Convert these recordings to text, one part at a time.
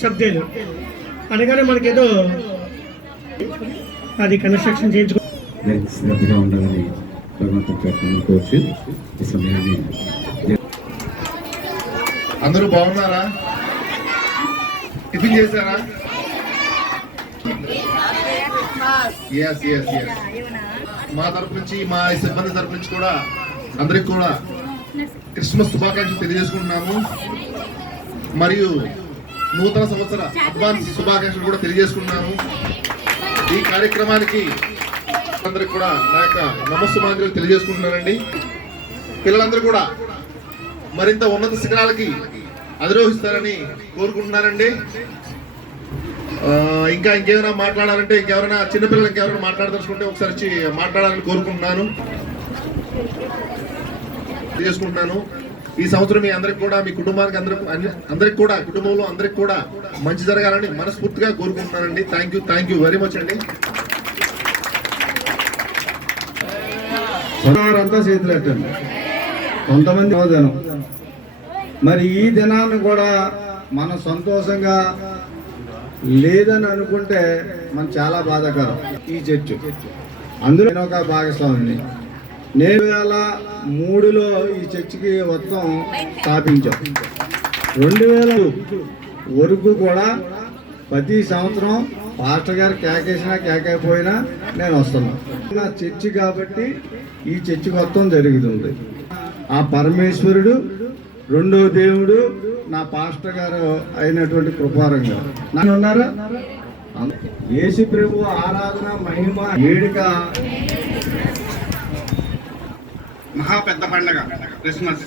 Subject అనగానే మనకేదో అది కన్స్ట్రక్షన్ చేయించుకో శ్రద్ధగా ఉండాలని కోర్చు ఈ సమయాన్ని. అందరూ బాగున్నారా? టిఫిన్ చేశారా? ఎస్ ఎస్ ఎస్ మా తరపు నుంచి, మా సిబ్బంది తరపు నుంచి కూడా అందరికి కూడా క్రిస్మస్ శుభాకాంక్షలు తెలియజేసుకుంటున్నాము. మరియు నూతన సంవత్సర అడ్వాన్స్ శుభాకాంక్షలు కూడా తెలియజేసుకుంటున్నాము. ఈ కార్యక్రమానికి అందరికి కూడా నా యొక్క నమస్సుమాంజలు తెలియజేసుకుంటున్నానండి. పిల్లలందరూ కూడా మరింత ఉన్నత శిఖరాలకి అధిరోహిస్తారని కోరుకుంటున్నానండి. ఇంకా ఇంకేమైనా మాట్లాడాలంటే, ఇంకెవరైనా చిన్నపిల్లలు ఇంకెవరైనా మాట్లాడదలుచుకుంటే ఒకసారి వచ్చి మాట్లాడాలని కోరుకుంటున్నాను, తెలియజేసుకుంటున్నాను. ఈ సంవత్సరం మీ అందరికి కూడా, మీ కుటుంబానికి అందరికి కూడా, కుటుంబంలో అందరికి కూడా మంచి జరగాలని మనస్ఫూర్తిగా కోరుకుంటున్నానండి. థ్యాంక్ యూ వెరీ మచ్ అండి. అంతా చేతులెట్టండి. కొంతమంది దినం, మరి ఈ దినాన్ని కూడా మనం సంతోషంగా లేదని అనుకుంటే మన చాలా బాధాకరం. ఈ చర్చ్ అందులో నేను ఒక భాగస్వామిని. 2003లో ఈ చర్చికి మొత్తం స్థాపించాం. 2000 వరకు కూడా ప్రతి సంవత్సరం పాస్టర్ గారు కేకేసినా కేకైపోయినా నేను వస్తున్నాను. నా చర్చి కాబట్టి ఈ చర్చి మొత్తం జరుగుతుంది. ఆ పరమేశ్వరుడు, రెండో దేవుడు నా పాస్టర్ గారు అయినటువంటి కృపారం గారు నన్ను ఉన్నారా. యేసు ప్రభు ఆరాధన, మహిమ, వేడుక, మహా పెద్ద పండగ క్రిస్మస్.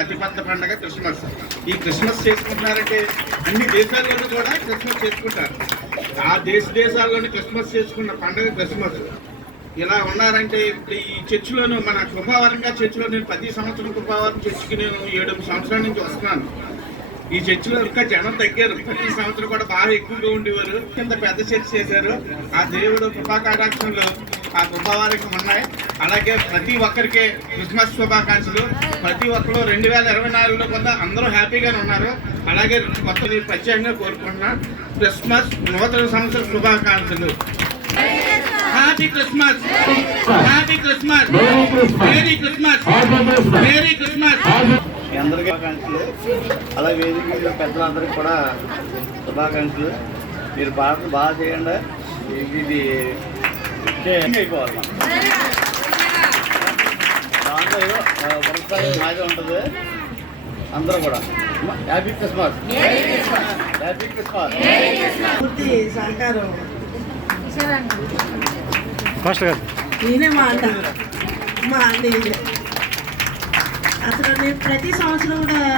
అతి పెద్ద పండగ క్రిస్మస్. ఈ క్రిస్మస్ చేసుకుంటున్నారంటే అన్ని దేశాల్లోనూ కూడా క్రిస్మస్ చేసుకుంటారు. ఆ దేశాల్లోనూ క్రిస్మస్ చేసుకున్న పండగ క్రిస్మస్. ఇలా ఉన్నారంటే ఇప్పుడు ఈ చర్చిలోను, మన కృపావరంగా చర్చిలో నేను ప్రతి సంవత్సరం కృపావరం చర్చికి నేను 7 సంవత్సరాల నుంచి వస్తున్నాను. ఈ చర్చిలో ఇంకా జనం తగ్గారు. ప్రతి సంవత్సరం కూడా బాగా ఎక్కువగా ఉండేవారు. కింద పెద్ద చర్చ్ చేశారు. ఆ దేవుడు కృపాకాటాక్షలు ఆ కృపావారికి ఉన్నాయి. అలాగే ప్రతి ఒక్కరికి క్రిస్మస్ శుభాకాంక్షలు. ప్రతి ఒక్కరు 2024లో కూడా అందరూ హ్యాపీగానే ఉన్నారు. అలాగే మొత్తం ప్రత్యేకంగా కోరుకుంటున్నా క్రిస్మస్ నూతన సంవత్సర శుభాకాంక్షలు. Happy Christmas, happy Christmas, merry Christmas, merry Christmas. మీ అందరికీ శుభాకాంక్షలు. అలాగే వేదిక పెద్దలందరికీ కూడా శుభాకాంక్షలు. మీరు పాటలు బాగా చేయండి. ఇది అయిపోవాలి. దాంట్లో ఏదో మాదే ఉంటుంది. అందరూ కూడా హ్యాపీ క్రిస్మస్, హ్యాపీ క్రిస్మస్. పూర్తి సహకారం పాస్టర్ గారు నేనే మా అన్నయ్య. అసలు నేను ప్రతి సంవత్సరం కూడా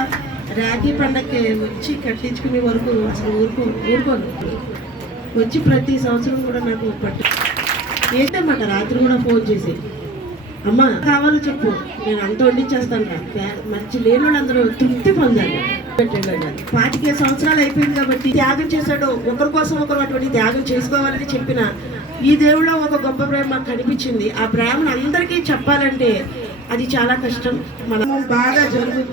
రాఖీ పండగకి వచ్చి కట్టించుకునే వరకు అసలు ఊరుకోను. వచ్చి ప్రతి సంవత్సరం కూడా నాకు పట్టు ఏంటన్నమాట. రాత్రి కూడా ఫోన్ చేసి, అమ్మ కావాలో చెప్పు, నేను అంత వండించేస్తాను రా. మంచి లేని వాళ్ళు అందరూ తృప్తి పొందాలి. 25 సంవత్సరాలు అయిపోయింది కాబట్టి త్యాగం చేశాడు. ఒకరి కోసం ఒకరు అటువంటి త్యాగం చేసుకోవాలని చెప్పిన ఈ దేవుళ్ళో ఒక గొప్ప ప్రేమ మాకు కనిపించింది. ఆ ప్రేమను అందరికీ చెప్పాలంటే అది చాలా కష్టం. మనం బాగా జరుగుతుంది.